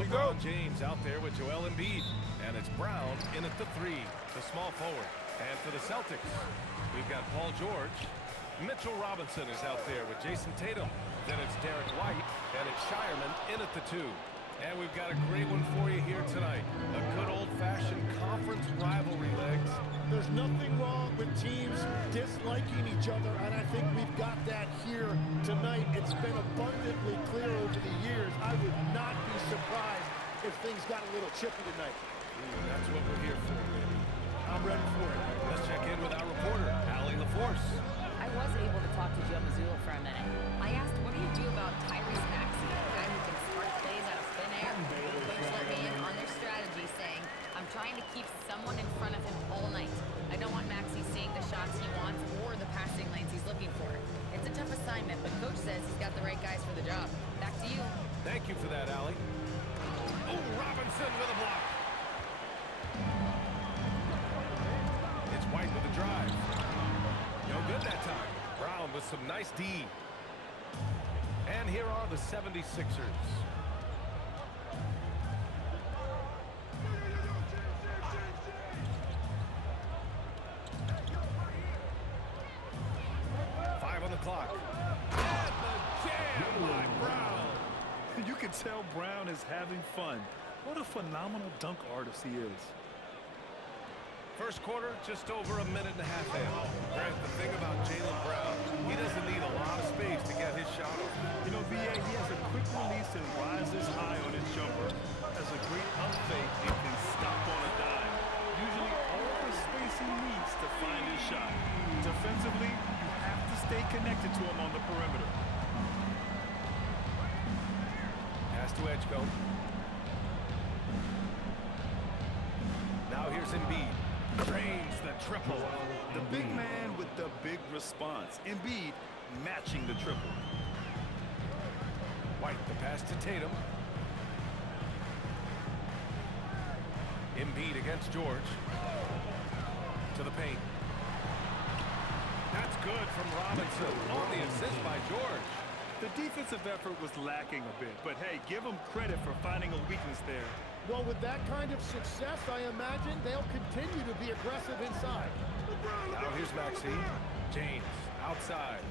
르브론제임스 out there with Joel Embiid. And it's Brown in at the 3, the small forward. And for the Celtics, we've got Paul George. Mitchell Robinson is out there with Jason Tatum. Then it's Derek White, and it's Shireman in at the 2. And we've got a great one for you here tonight. A good old-fashioned conference rivalry, legs. There's nothing wrong with teams disliking each other, and I think we've got that here tonight. It's been abundantly clear over the years. I would not be surprised if things got a little chippy tonight. That's what we're here for, baby. I'm ready for it. Let's check in with our reporter, Allie LaForce. I was able to talk to Joe Mazzulla for a minute. I asked, what do you do about Tyrese Maxey, a guy who can spark plays out of thin air? The coach let me in on their strategy, saying, I'm trying to keep someone in front of him all night. I don't want Maxey seeing the shots he wants or the passing lanes he's looking for. It's a tough assignment, but coach says he's got the right guys for the job. Back to you. Thank you for that, Allie. Oh, Robinson with a block. It's White with a drive. No good that time. Brown with some nice D. And here are the 76ers. On the clock. And the jam by Brown. You can tell Brown is having fun. What a phenomenal dunk artist he is. First quarter, just over a minute and a half in. Grant, the thing about Jaylen Brown, he doesn't need a lot of space to get his shot off. You know, VA, he has a quick release and rises high on his jumper. Has a great up fake and can stop on a dime. Usually all the space he needs to find his shot. Defensively, stay connected to him on the perimeter. Pass to Edgecombe. Now here's Embiid. Drains the triple. The big man with the big response. Embiid matching the triple. White, the pass to Tatum. Embiid against George. To the paint. That's good from Robinson on the assist by George. The defensive effort was lacking a bit, but hey, give them credit for finding a weakness there. Well, with that kind of success, I imagine they'll continue to be aggressive inside. Now here's Maxey. James outside.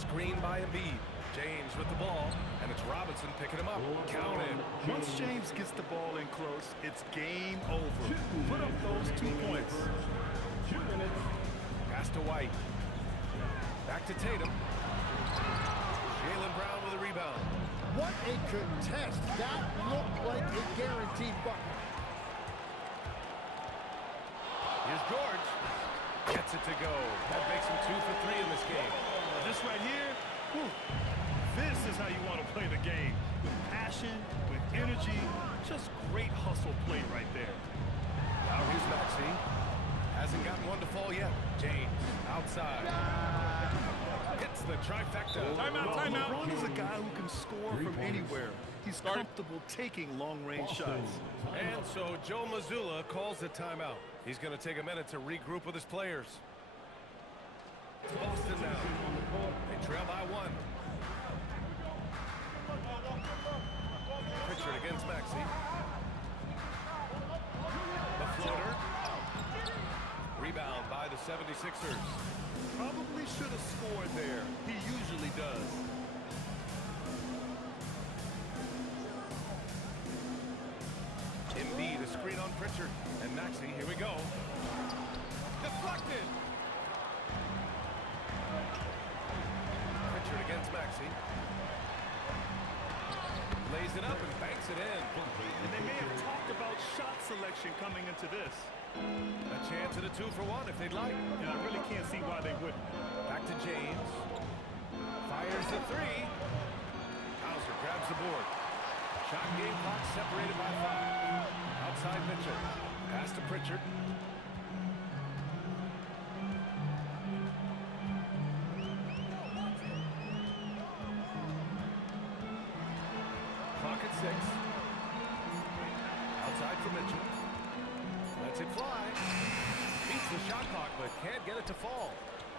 Screen by Embiid. James with the ball, and it's Robinson picking him up. Counted. Once James gets the ball in close, it's game over. Put up those 2 points. 2 minutes. Pass to White. Back to Tatum. Jaylen Brown with a rebound. What a contest. That looked like a guaranteed bucket. Here's George. Gets it to go. That makes him 2 for 3 in this game. This right here, whew, this is how you want to play the game. With passion, with energy, just great hustle play right there. Now here's Maxey. Hasn't gotten one to fall yet. James, outside. Hits the trifecta. Timeout, timeout. LeBron is a guy who can score from anywhere. He's comfortable taking long-range shots. And so Joe Mazzulla calls the timeout. He's going to take a minute to regroup with his players. It's Boston now. They trail by 1. Pritchard against Maxey. The floater. Rebound by the 76ers. Probably should have scored there. He usually does. Embiid, a screen on Pritchard. And Maxey, here we go. Deflected. Pritchard against Maxey. Lays it up and banks it in. And they may have talked about shot selection coming into this. A chance at a 2 for 1 if they'd like. And I really can't see why they wouldn't. Back to James. Fires the 3. Hauser grabs the board. Shot game clock separated by 5. Outside Mitchell. Pass to Pritchard. Clock at 6. Outside for Mitchell. Lets it fly. Beats the shot clock, but can't get it to fall.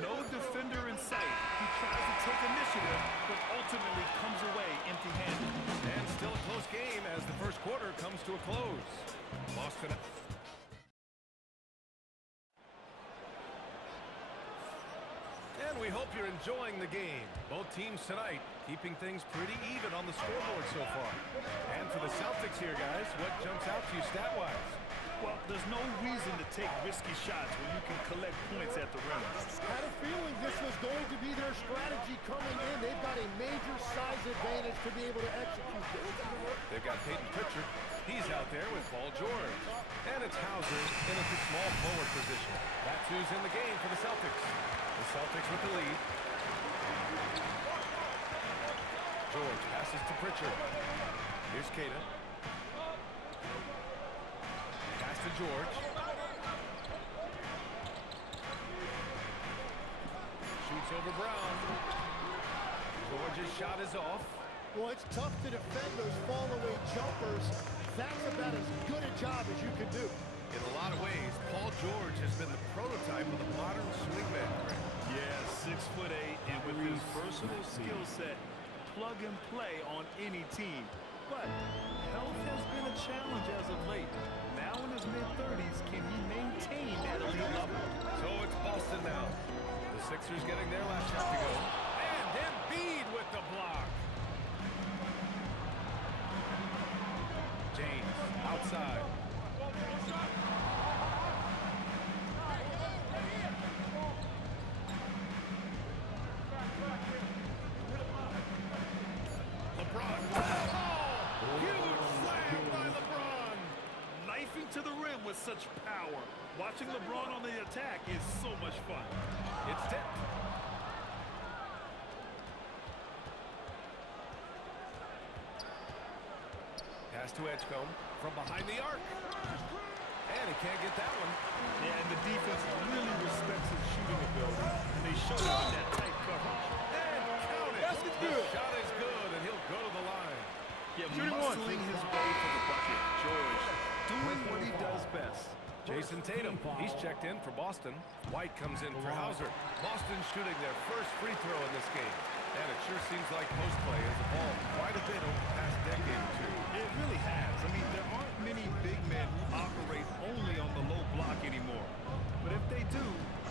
No defender in sight. He tries to take initiative, but ultimately comes away empty-handed. And still a close. Boston. And we hope you're enjoying the game. Both teams tonight keeping things pretty even on the scoreboard so far. And for the Celtics here, guys, what jumps out to you stat-wise? Well, there's no reason to take risky shots when you can collect points at the rim. Had a feeling this was going to be their strategy coming in. They've got a major size advantage to be able to execute this. They've got Peyton Pritchard. He's out there with Paul George. And it's Hauser in a small forward position. That's who's in the game for the Celtics. The Celtics with the lead. George passes to Pritchard. Here's Kata. Pass to George. Shoots over Brown. George's shot is off. Well, it's tough to defend those fall-away jumpers. That's about as good a job as you can do. In a lot of ways, Paul George has been the prototype of the modern swingman. Yeah, 6'8", and with his versatile skill set, plug and play on any team. But health has been a challenge as of late. Now in his mid-30s, can he maintain that elite level? So it's Boston now. The Sixers getting their last shot to go. And Embiid with the block. James outside. LeBron. Oh, huge slam by LeBron. Knifing to the rim with such power. Watching LeBron on the attack is so much fun. It's tipped. Pass to Edgecombe from behind the arc. And he can't get that one. Yeah, and the defense really respects his shooting ability, and they show it in that tight coverage. And count it. Basket's The good. shot is good, and he'll go to the line. Yeah, Shooting muscling his way for the bucket. George doing what he does best. Jason Tatum, he's checked in for Boston. White comes in for Hauser. Boston shooting their first free throw in this game. And it sure seems like post play has evolved quite a bit over the past decade or two. It really has. I mean, there aren't many big men who operate only on the low block anymore. But if they do,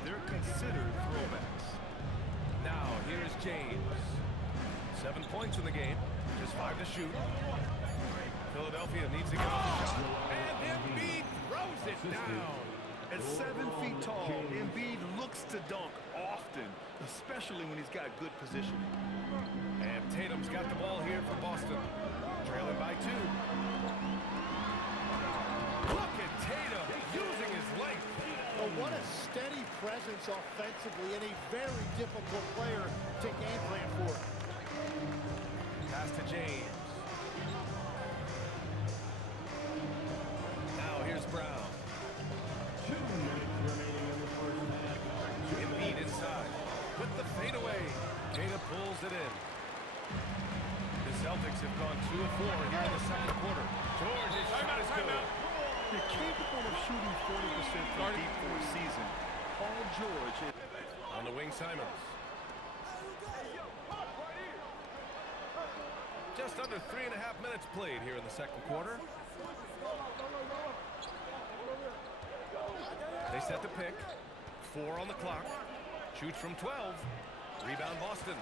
they're considered throwbacks. Now, here's James. 7 points in the game, just 5 to shoot. Philadelphia needs to get off the shot. And Embiid throws it down. At 7 feet tall, Embiid looks to dunk often, especially when he's got good positioning. And Tatum's got the ball here for Boston. Trailing by 2. Look at Tatum using his length. Well, what a steady presence offensively and a very difficult player to game plan for. Pass to James. Now here's Brown. Embiid inside. With the fadeaway. Tatum pulls it in. The Celtics have gone 2 of 4 here in the second quarter. George's shot is good. They're capable of shooting 40% from deep for a season. Paul George is... On the wing, Simons. Just under 3.5 minutes played here in the second quarter. They set the pick. 4 on the clock. Shoots from 12. Rebound Boston.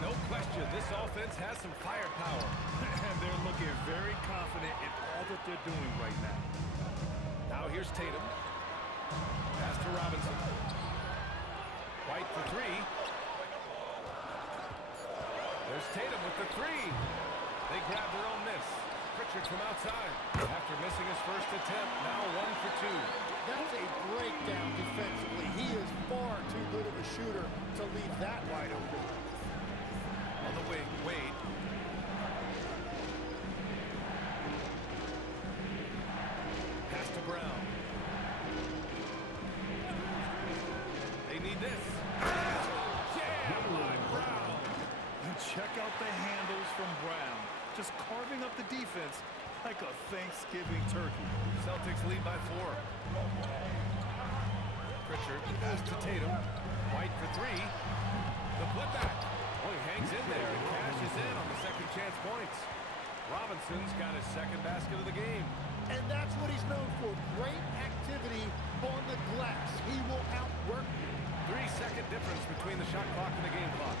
No question, this offense has some firepower. And they're looking very confident in all that they're doing right now. Now here's Tatum. Pass to Robinson. White for 3. There's Tatum with the 3. They grab their own miss. Pritchard from outside. After missing his first attempt, now 1 for 2. That's a breakdown defensively. He is far too good of a shooter to leave that wide open. On the wing, Wade. Pass to Brown. They need this. Jam by Brown. And check out the handles from Brown. Just carving up the defense like a Thanksgiving turkey. Celtics lead by 4. Pritchard pass to Tatum. White for 3. The putback. Oh, he hangs in there and cashes in on the second chance points. Robinson's got his second basket of the game. And that's what he's known for. Great activity on the glass. He will outwork you. 3-second difference between the shot clock and the game clock.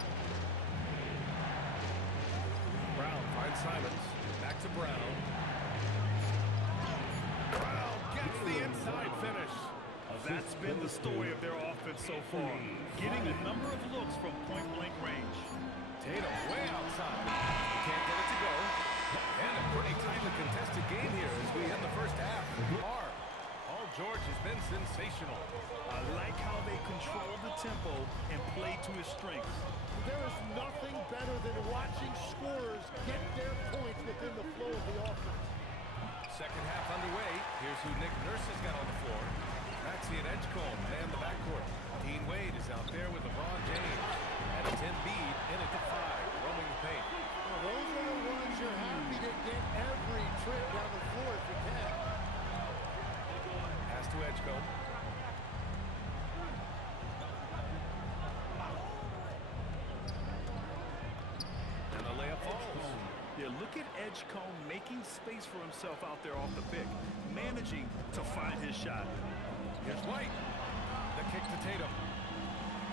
Brown finds Simons. Back to Brown. Brown gets the inside finish. That's been the story of their offense so far. Getting a number of looks from point-blank range. Tatum way outside. Can't get it to go. And a pretty tightly contested game here as we end the first half. Paul George has been sensational. I like how they control the tempo and play to his strengths. There is nothing better than watching scorers get their points within the flow of the offense. Second half underway. Here's who Nick Nurse has got on the floor. Maxey and Edgecomb man the backcourt. Dean Wade is out there with LeBron James. And it's Embiid in at the 5, roaming the paint. Well, those are the ones you're happy to get every trip down the floor if you can. Pass to Edgecomb. And the layup falls. Yeah, look at Edgecomb making space for himself out there off the pick, managing to find his shot. Here's White. The kick to Tatum.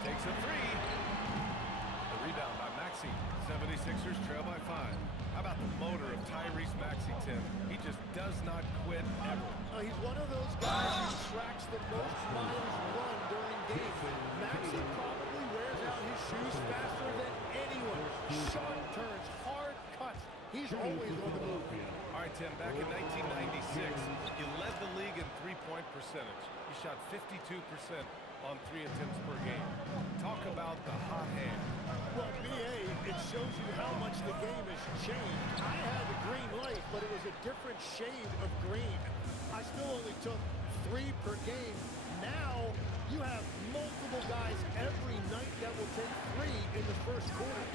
Takes a 3. The rebound by Maxey. 76ers trail by 5. How about the motor of Tyrese Maxey, Tim? He just does not quit ever. He's one of those guys who tracks the most miles run during games. Maxey probably wears out his shoes faster than anyone. Sharp turns, hard cuts. He's always on the move. All right, Tim, back in 1996, you led the league in three-point percentage. You shot 52% on 3 attempts per game. Talk about the hot hand. Well, BA, it shows you how much the game has changed. I had the green light, but it was a different shade of green. I still only took 3 per game. Now, you have multiple guys every night that will take 3 in the first quarter.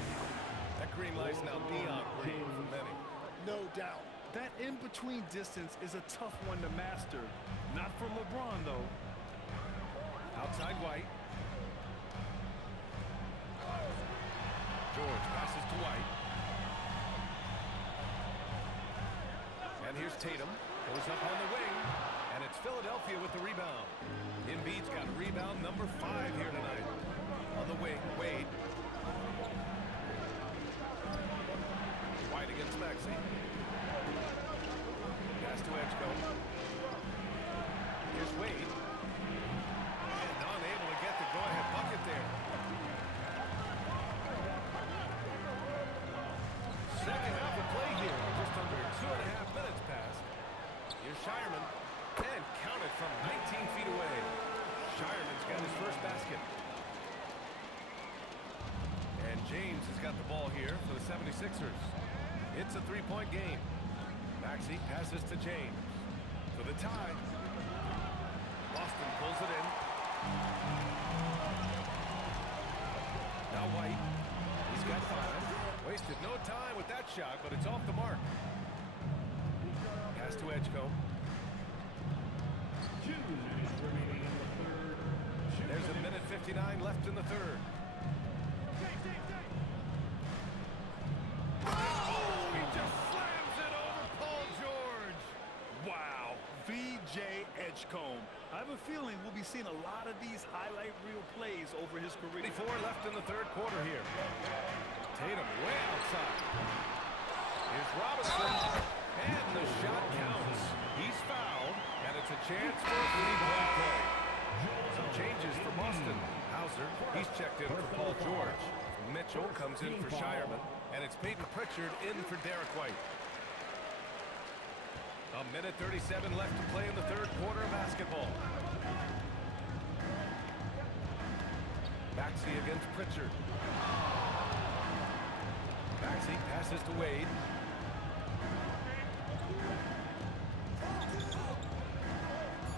That green light's now neon green for many. No doubt. That in-between distance is a tough one to master. Not for LeBron, though. Outside White. George passes to White. And here's Tatum. Goes up on the wing. And it's Philadelphia with the rebound. Embiid's got rebound number 5 here tonight. On the wing, Wade. White against Maxey. Pass to Edgecomb. Here's Wade. And unable to get the go-ahead bucket there. Second half of play here. Just under 2.5 minutes passed. Here's Shireman. And counted from 19 feet away. Shireman's got his first basket. And James has got the ball here for the 76ers. It's a 3-point game. Maxey passes to James for the tie. Boston pulls it in. Now White. He's got 5. Wasted no time with that shot, but it's off the mark. Pass to Edgecomb. There's a minute 59 left in the third. Oh, he just slams it over Paul George. Wow, VJ Edgecomb. I have a feeling we'll be seeing a lot of these highlight reel plays over his career. 24 left in the third quarter here. Tatum way outside. Here's Robinson. And the shot counts. He's fouled, and it's a chance for a three-point play. Some changes for Boston. Hauser, he's checked in for Paul George. Mitchell comes in for Shireman, and it's Peyton Pritchard in for Derek White. A minute 37 left to play in the third quarter of basketball. Maxey against Pritchard. Maxey passes to Wade.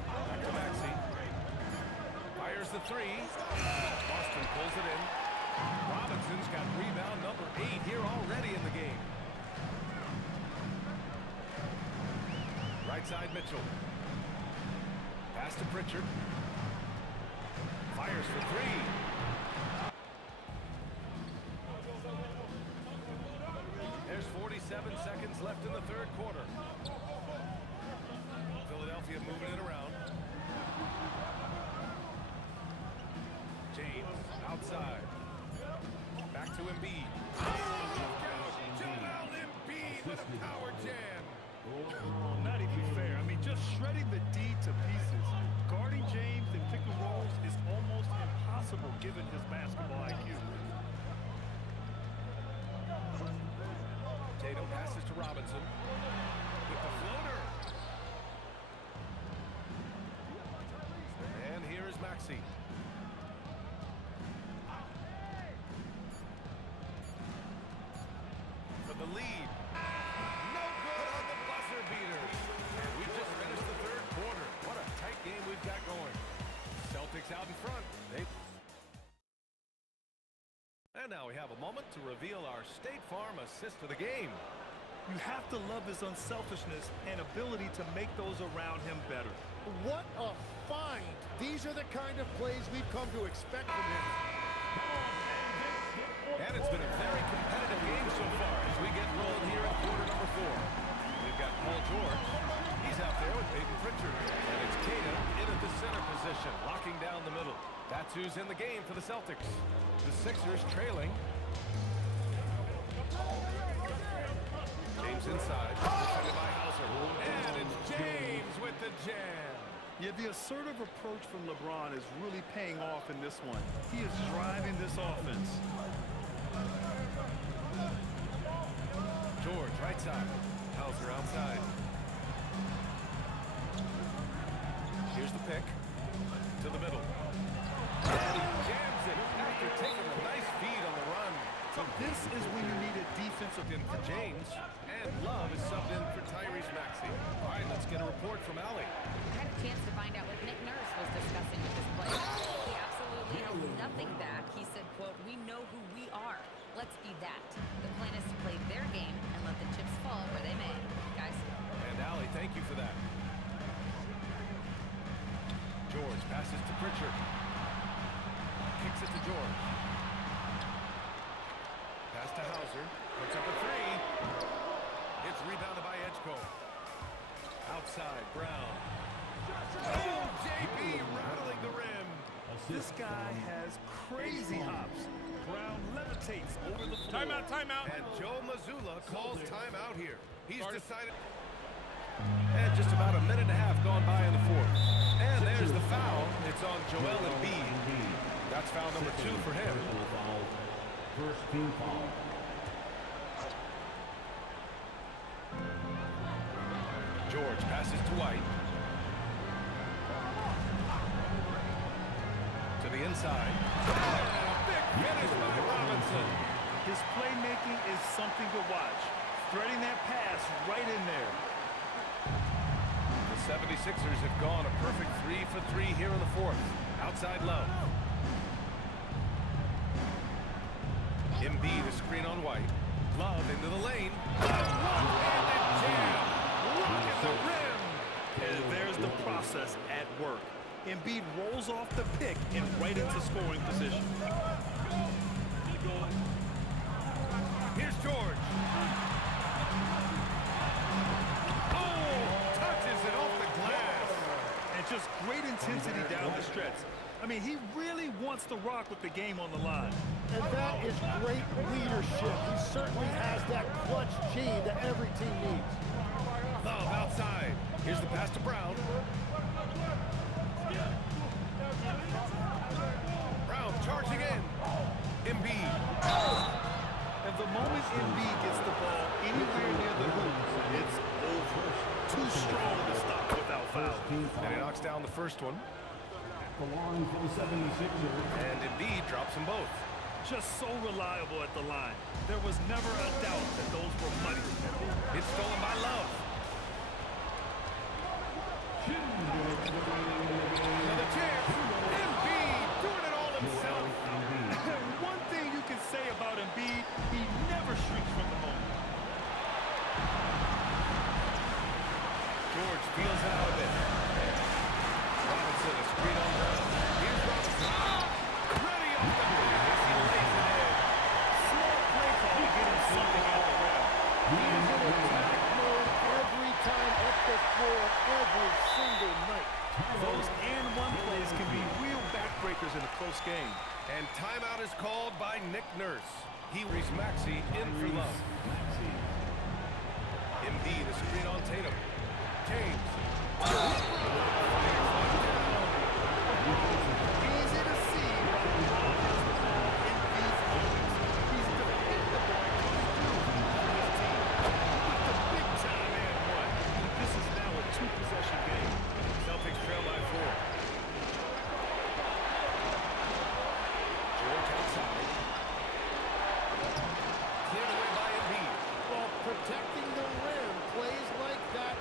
Back to Maxey. Fires the 3. Boston pulls it in. Robinson's got rebound number 8 here already in the game. Right side Mitchell. Pass to Pritchard. Fires for 3. There's 40 seconds 7 seconds left in the third quarter. Philadelphia moving it around. James outside. Back to Embiid. Oh, look out! Joel Embiid with a power jam. Not even fair. I mean, just shredding the D to pieces. Guarding James in pick and rolls is almost impossible given his basketball IQ. Tatum passes to Robinson with the floater. And here is Maxey. For the lead. No good on the buzzer beater. And we just finished the third quarter. What a tight game we've got going. Celtics out in front. And now we have a moment to reveal our State Farm assist of the game. You have to love his unselfishness and ability to make those around him better. What a find. These are the kind of plays we've come to expect from him. And it's been a very competitive game so far as we get rolling here in quarter number 4. We've got Paul George. He's out there with Peyton Pritchard. And it's Tatum in at the center position, locking down the middle. That's who's in the game for the Celtics. The Sixers trailing. James inside, defended by Hauser. And it's James with the jam. Yeah, the assertive approach from LeBron is really paying off in this one. He is driving this offense. George, right side. Hauser outside. Here's the pick. To the middle. And he jams it after taking a nice feed on the run. So this is when you need a defensive In for James. And Love is subbed in for Tyrese Maxey. All right, let's get a report from Allie. I had a chance to find out what Nick Nurse was discussing with his players. He absolutely held nothing back. He said, quote, "We know who we are. Let's be that. The plan is to play their game and let the chips fall where they may." Guys. And Allie, thank you for that. George passes to Pritchard. Kicks it to George. Pass to Hauser. Puts up a three. It's rebounded by Edgecombe. Outside, Brown. Oh, JB rattling the rim. This guy has crazy hops. Brown levitates over the floor. Timeout, timeout. And Joe Mazzulla calls timeout here. He's decided. And just about a minute and a half gone by in the fourth. And there's the foul. It's on Joel Embiid. That's foul number 2 for him. First team foul. George passes to White. To the inside. And a big finish by Robinson. His playmaking is something to watch. Threading that pass right in there. The 76ers have gone a perfect 3 for 3 here in the fourth. Outside Love. Embiid, a screen on White. Love into the lane. One-handed jam. Rocking the rim. And there's the process at work. Embiid rolls off the pick and right into scoring position. Here's George. Oh, touches it off the glass. And just great intensity down the stretch. I mean, he really wants to rock with the game on the line. And that is great leadership. He certainly has that clutch gene that every team needs. Love outside. Here's the pass to Brown. Brown charging in. Embiid. And the moment Embiid gets the ball anywhere near the hoop, it's over. Too strong to stop without foul. And he knocks down the first one. Belong for the 76ers. And Embiid drops them both. Just so reliable at the line. There was never a doubt that those were money. It's stolen by Love. Another chance. Embiid doing it all himself. One thing you can say about Embiid, he never shrinks from the moment. George feels it out a bit. Robinson, a screen on Brown. Here's Robinson. Ready off the glass. He lays it in. Small play call to get him something out the rim. He is playmakers in a close game. And timeout is called by Nick Nurse. He reads Maxey in for love. Embiid, a screen on Tatum. James. Easy to see why LeBron has the ball in these moments. He's dependable on his team. With the big time and one. This is now a two-possession game. Celtics trail by 4. George outside. Cleared away by Embiid. Well, protecting the rim, plays like that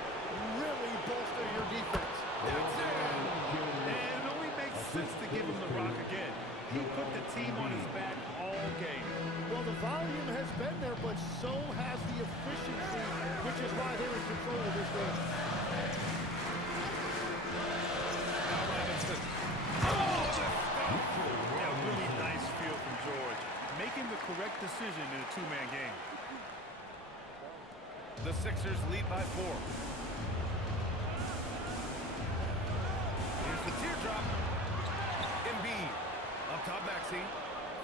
really bolster your defense. That's it. And it only makes sense to give him the rock again. He put the team on his back all game. Well, the volume has been there, but so has the efficiency, which is why they're in control of this game. Now Robinson. Yeah, really nice feel from George. Making the correct decision in a two-man game. The Sixers lead by 4. Here's the teardrop. Embiid. Up top, Maxey.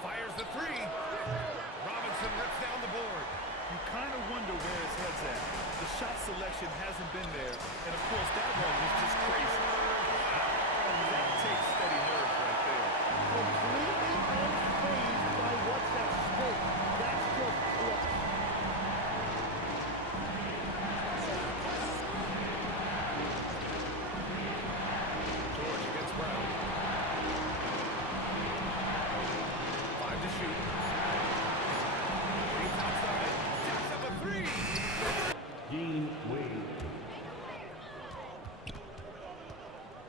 Fires the 3. Robinson rips down the board. You kind of wonder where his head's at. The shot selection hasn't been there. And, of course, that one was just crazy. That takes steady nerves right there. Completely unfazed by what's at stake. That's just clutch. George against Brown. 5 to shoot. James outside. Jacks up a 3. Dean Wade.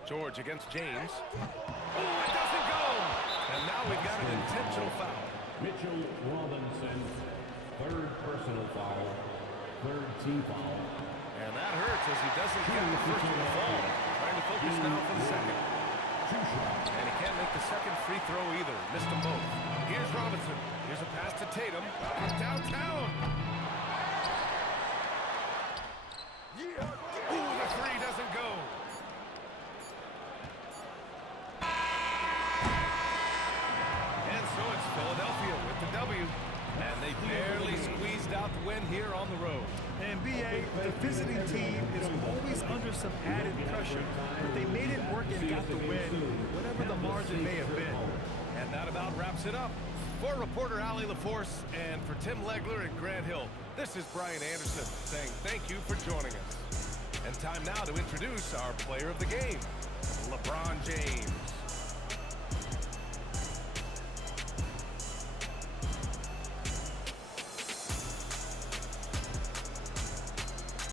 George against James. Oh, it doesn't go. And now we've got an intentional foul. Mitchell Robinson. Third personal foul. Third team foul. And that hurts as he doesn't get the first one to fall. Trying to focus now for the second. And he can't make the second free throw either. Missed them both. Here's Robinson. Here's a pass to Tatum. Downtown. Ooh, the 3 doesn't go. And so it's Philadelphia with the W. And they barely squeezed out the win here on the road. NBA, the visiting team is always under some added pressure, but they made it work and got the win, whatever the margin may have been. And that about wraps it up. For reporter Allie LaForce and for Tim Legler and Grant Hill, this is Brian Anderson saying thank you for joining us. And time now to introduce our player of the game, LeBron James.